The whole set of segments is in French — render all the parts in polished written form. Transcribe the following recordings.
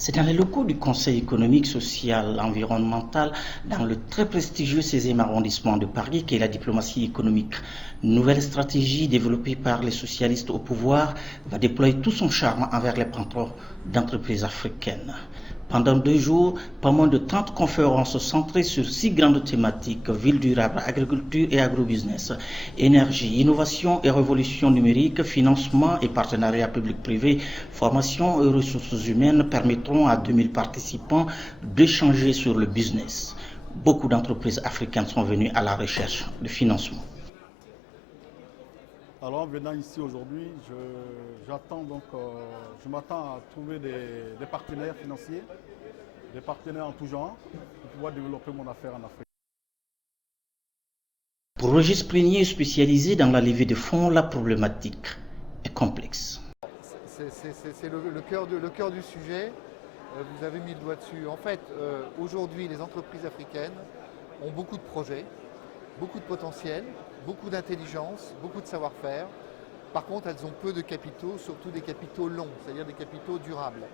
C'est dans les locaux du Conseil économique, social, environnemental, dans le très prestigieux 16e arrondissement de Paris, qu'est la diplomatie économique. Une nouvelle stratégie développée par les socialistes au pouvoir va déployer tout son charme envers les patrons d'entreprises africaines. Pendant 2 jours, pas moins de 30 conférences centrées sur 6 grandes thématiques: ville durable, agriculture et agrobusiness, énergie, innovation et révolution numérique, financement et partenariat public-privé, formation et ressources humaines permettront à 2000 participants d'échanger sur le business. Beaucoup d'entreprises africaines sont venues à la recherche de financement. Alors en venant ici aujourd'hui, je m'attends à trouver des partenaires financiers, des partenaires en tout genre, pour pouvoir développer mon affaire en Afrique. Pour Régis Prunier, spécialisé dans la levée de fonds, la problématique est complexe. C'est le cœur du sujet. Vous avez mis le doigt dessus. En fait, aujourd'hui, les entreprises africaines ont beaucoup de projets, beaucoup de potentiel, beaucoup d'intelligence, beaucoup de savoir-faire. Par contre, elles ont peu de capitaux, surtout des capitaux longs, c'est-à-dire des capitaux durables.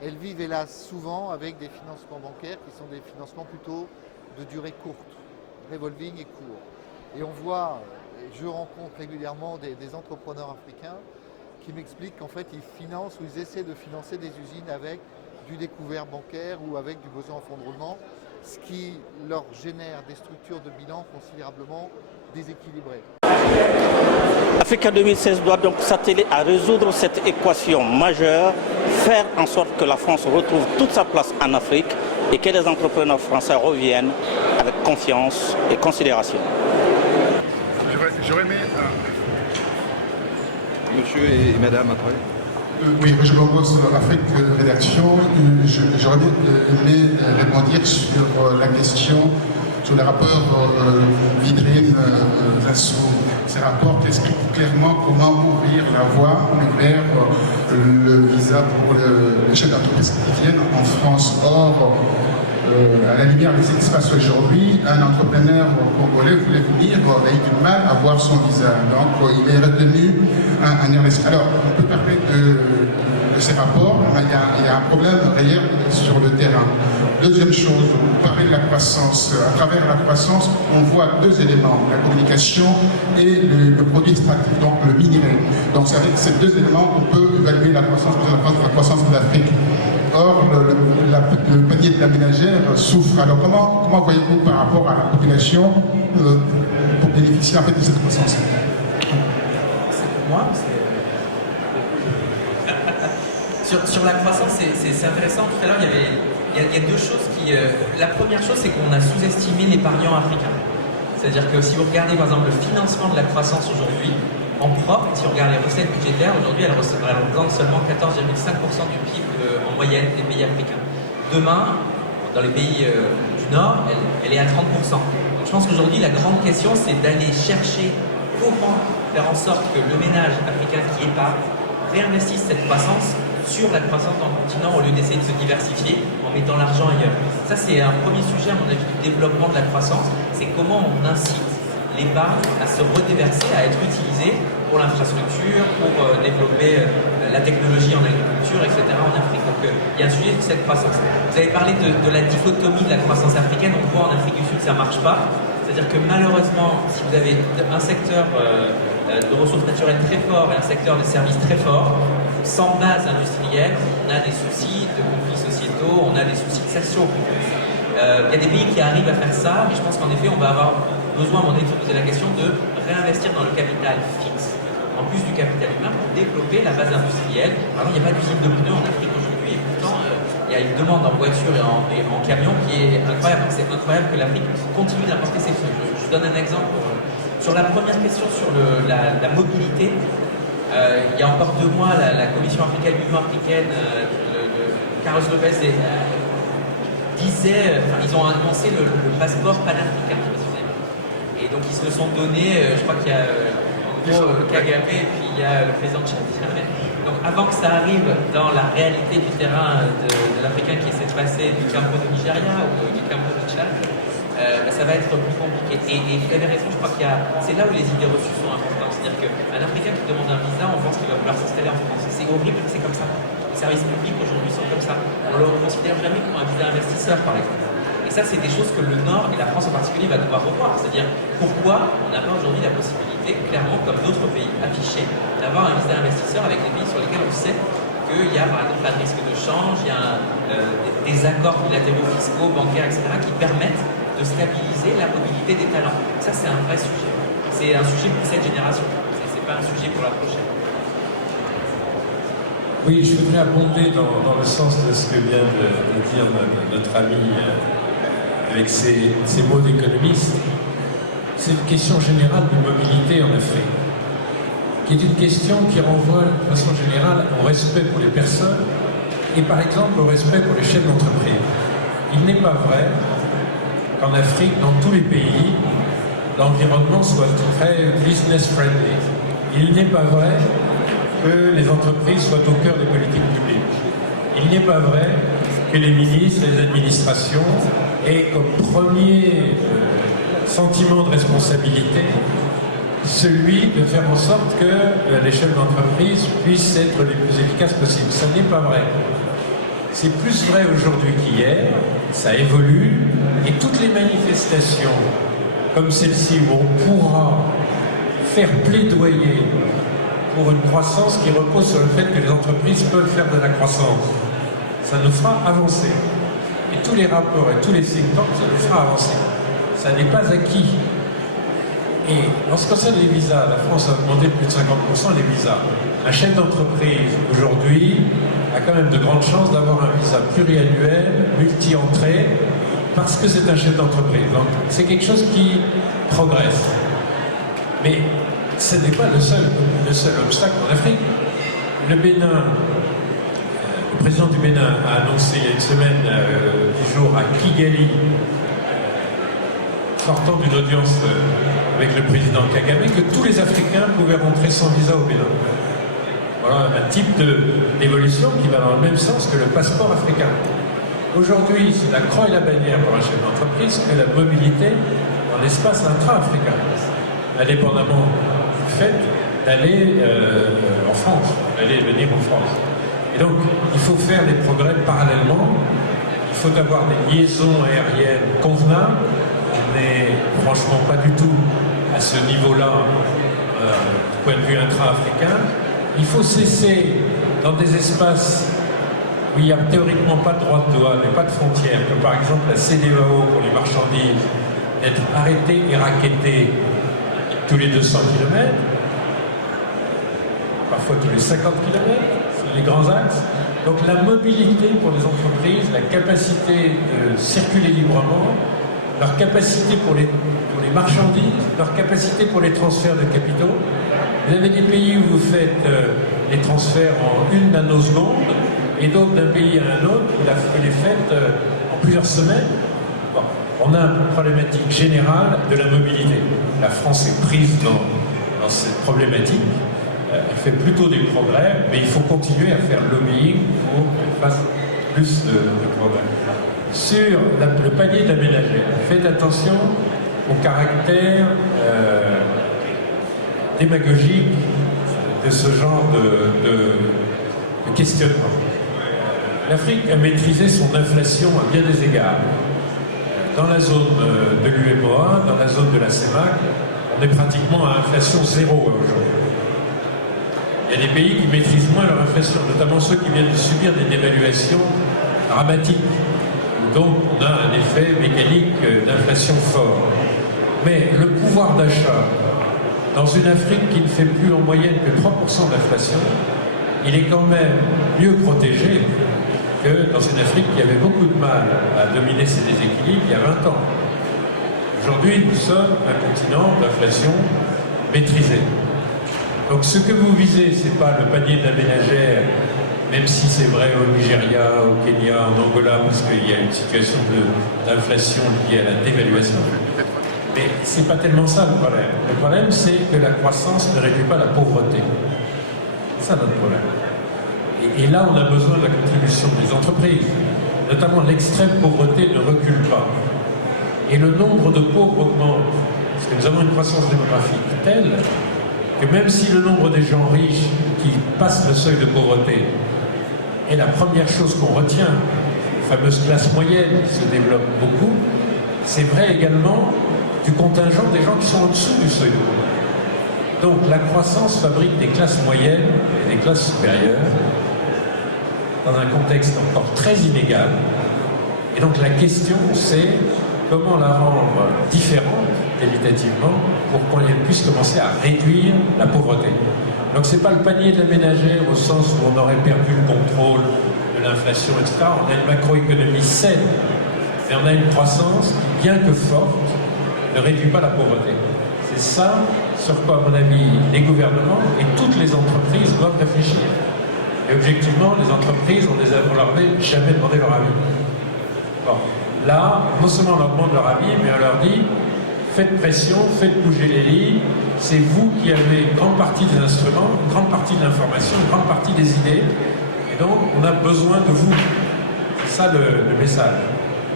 Elles vivent hélas souvent avec des financements bancaires qui sont des financements plutôt de durée courte, revolving et court. Et on voit, je rencontre régulièrement des entrepreneurs africains qui m'expliquent qu'en fait ils financent ou ils essaient de financer des usines avec du découvert bancaire ou avec du besoin en fonds de roulement, ce qui leur génère des structures de bilan considérablement déséquilibrées. Africa 2016 doit donc s'atteler à résoudre cette équation majeure, faire en sorte que la France retrouve toute sa place en Afrique et que les entrepreneurs français reviennent avec confiance et considération. J'aurais aimé... Monsieur et madame, après. Oui, je Longos, Afrique Rédaction. J'aurais aimé répondre sur la question sur les rapports Vidrine-Zassou. Ces rapports expliquent clairement comment ouvrir la voie vers le visa pour les chefs d'entreprise qui viennent en France. Or, à la lumière de ce qui se passe aujourd'hui, un entrepreneur congolais voulait venir, a eu du mal à avoir son visa. Donc, il est retenu un RSI. Alors, on peut parler de ces rapports, mais il y a un problème réel sur le terrain. Deuxième chose, vous parlez de la croissance. À travers la croissance, on voit deux éléments, la communication et le produit extractif, donc le minerai. Donc, c'est avec ces deux éléments qu'on peut évaluer la croissance de l'Afrique. Or, le panier de la ménagère souffre. Alors, comment voyez-vous par rapport à la population pour bénéficier en fait de cette croissance? Moi, sur la croissance, c'est intéressant. Tout à l'heure, il y a deux choses qui... la première chose, c'est qu'on a sous-estimé l'épargnant africain. C'est-à-dire que si vous regardez, par exemple, le financement de la croissance aujourd'hui, en propre, si on regarde les recettes budgétaires, aujourd'hui, elles représentent seulement 14,5% du PIB en moyenne des pays africains. Demain, dans les pays du Nord, elle est à 30%. Donc je pense qu'aujourd'hui, la grande question, c'est d'aller chercher comment faire en sorte que le ménage africain qui épargne réinvestisse cette croissance sur la croissance dans le continent au lieu d'essayer de se diversifier en mettant l'argent ailleurs. Ça, c'est un premier sujet, à mon avis, du développement de la croissance. C'est comment on incite l'épargne à se redéverser, à être utilisée pour l'infrastructure, pour développer la technologie en agriculture, etc. en Afrique. Donc il y a un sujet de cette croissance. Vous avez parlé de la dichotomie de la croissance africaine. On voit en Afrique du Sud, ça ne marche pas. C'est-à-dire que malheureusement, si vous avez un secteur de ressources naturelles très fort et un secteur de services très fort, sans base industrielle, on a des soucis de conflits sociétaux, on a des soucis de sociaux. Il y a des pays qui arrivent à faire ça, mais je pense qu'en effet, on va avoir besoin, à mon avis, de se poser la question de réinvestir dans le capital fixe, en plus du capital humain, pour développer la base industrielle. Par exemple, il n'y a pas d'usine de pneus en Afrique aujourd'hui, et pourtant, il y a une demande en voiture et en camion qui est incroyable. C'est incroyable que l'Afrique continue d'apporter ces flux. Je vous donne un exemple. Sur la première question sur la mobilité, il y a encore 2 mois, la Commission africaine, l'Union africaine, Carlos Lopez disait, ils ont annoncé le passeport panafricain. Et donc ils se le sont donnés, je crois qu'il y a en gros Kagame et puis il y a le président tchadien. Donc avant que ça arrive dans la réalité du terrain de l'Africain qui essaie de passer du Campo de Nigeria ou du Campo de Tchad, ça va être plus compliqué. Et vous avez raison, je crois c'est là où les idées reçues sont importantes. C'est-à-dire qu'un Africain qui demande un visa, on pense qu'il va vouloir s'installer en France. C'est horrible, c'est comme ça. Les services publics aujourd'hui sont comme ça. On leur considère jamais comme un visa investisseur, par exemple. Et ça, c'est des choses que le Nord, et la France en particulier, va devoir revoir. C'est-à-dire, pourquoi on n'a pas aujourd'hui la possibilité, clairement, comme d'autres pays affichés, d'avoir un visa investisseur avec les pays sur lesquels on sait qu'il y a, par exemple, pas de risque de change, il y a des accords bilatéraux fiscaux, bancaires, etc., qui permettent de stabiliser la mobilité des talents. Ça, c'est un vrai sujet. C'est un sujet pour cette génération. C'est pas un sujet pour la prochaine. Oui, je voudrais abonder dans le sens de ce que vient de dire notre ami avec ses mots d'économiste. C'est une question générale de mobilité en Afrique, qui est une question qui renvoie de façon générale au respect pour les personnes et par exemple au respect pour les chefs d'entreprise. Il n'est pas vrai qu'en Afrique, dans tous les pays, l'environnement soit très business friendly. Il n'est pas vrai que les entreprises soient au cœur des politiques publiques. Il n'est pas vrai que les ministres, les administrations aient comme premier sentiment de responsabilité celui de faire en sorte que les chefs d'entreprise puissent être les plus efficaces possibles. Ça n'est pas vrai. C'est plus vrai aujourd'hui qu'hier, ça évolue, et toutes les manifestations comme celle-ci où on pourra faire plaidoyer pour une croissance qui repose sur le fait que les entreprises peuvent faire de la croissance, ça nous fera avancer. Et tous les rapports et tous les think tanks, ça nous fera avancer. Ça n'est pas acquis. Et en ce qui concerne les visas, la France a demandé plus de 50% les visas. Un chef d'entreprise, aujourd'hui, a quand même de grandes chances d'avoir un visa pluriannuel, multi-entrée, parce que c'est un chef d'entreprise. Donc, c'est quelque chose qui progresse. Mais ce n'est pas le seul obstacle en Afrique. Le Bénin, le président du Bénin a annoncé il y a une semaine, 10 jours, à Kigali, sortant d'une audience avec le président Kagame, que tous les Africains pouvaient rentrer sans visa au Bénin. Voilà un type d'évolution qui va dans le même sens que le passeport africain. Aujourd'hui, c'est la croix et la bannière pour un chef d'entreprise que la mobilité dans l'espace intra-africain, indépendamment du fait d'aller en France, d'aller venir en France. Et donc, il faut faire des progrès parallèlement, il faut avoir des liaisons aériennes convenables. On n'est franchement pas du tout à ce niveau-là du point de vue intra-africain. Il faut cesser dans des espaces où il n'y a théoriquement pas de droit de douane et pas de frontières, comme par exemple la CEDEAO pour les marchandises, d'être arrêté et raquetté tous les 200 km, parfois tous les 50 km, sur les grands axes. Donc la mobilité pour les entreprises, la capacité de circuler librement, leur capacité pour les marchandises, leur capacité pour les transferts de capitaux. Vous avez des pays où vous faites les transferts en 1 nanoseconde et d'autres d'un pays à un autre, vous les faites en plusieurs semaines. Bon, on a une problématique générale de la mobilité. La France est prise dans cette problématique. Elle fait plutôt des progrès, mais il faut continuer à faire le lobbying pour qu'elle fasse plus de progrès. Sur le panier de la ménagère, faites attention au caractère démagogique de ce genre de questionnement. L'Afrique a maîtrisé son inflation à bien des égards. Dans la zone de l'UEMOA, dans la zone de la CEMAC, on est pratiquement à inflation zéro aujourd'hui. Il y a des pays qui maîtrisent moins leur inflation, notamment ceux qui viennent de subir des dévaluations dramatiques. Donc on a un effet mécanique d'inflation fort. Mais le pouvoir d'achat, dans une Afrique qui ne fait plus en moyenne que 3% d'inflation, il est quand même mieux protégé que dans une Afrique qui avait beaucoup de mal à dominer ses déséquilibres il y a 20 ans. Aujourd'hui, nous sommes un continent d'inflation maîtrisée. Donc ce que vous visez, ce n'est pas le panier de la ménagère, même si c'est vrai au Nigeria, au Kenya, en Angola, parce qu'il y a une situation d'inflation liée à la dévaluation. Mais ce n'est pas tellement ça le problème. Le problème, c'est que la croissance ne réduit pas la pauvreté. C'est ça notre problème. Et là, on a besoin de la contribution des entreprises. Notamment, l'extrême pauvreté ne recule pas. Et le nombre de pauvres augmente. Parce que nous avons une croissance démographique telle que même si le nombre des gens riches qui passent le seuil de pauvreté est la première chose qu'on retient fameuse classe moyenne qui se développe beaucoup, c'est vrai également du contingent des gens qui sont en dessous du seuil de pauvreté. Donc la croissance fabrique des classes moyennes et des classes supérieures dans un contexte encore très inégal. Et donc la question, c'est comment la rendre différente qualitativement pour qu'on puisse commencer à réduire la pauvreté. Donc c'est pas le panier de la ménagère au sens où on aurait perdu le contrôle de l'inflation, etc. On a une macroéconomie saine, et on a une croissance qui, bien que forte, ne réduit pas la pauvreté. C'est ça sur quoi, à mon avis, les gouvernements et toutes les entreprises doivent réfléchir. Et objectivement, les entreprises, on leur avait jamais demandé leur avis. Bon, là, non seulement on leur demande leur avis, mais on leur dit faites pression, faites bouger les lignes, c'est vous qui avez une grande partie des instruments, une grande partie de l'information, une grande partie des idées, et donc on a besoin de vous. C'est ça le message.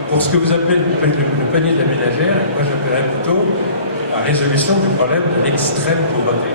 Pour ce que vous appelez le panier de la ménagère, moi j'appellerais plutôt la résolution du problème de l'extrême pauvreté.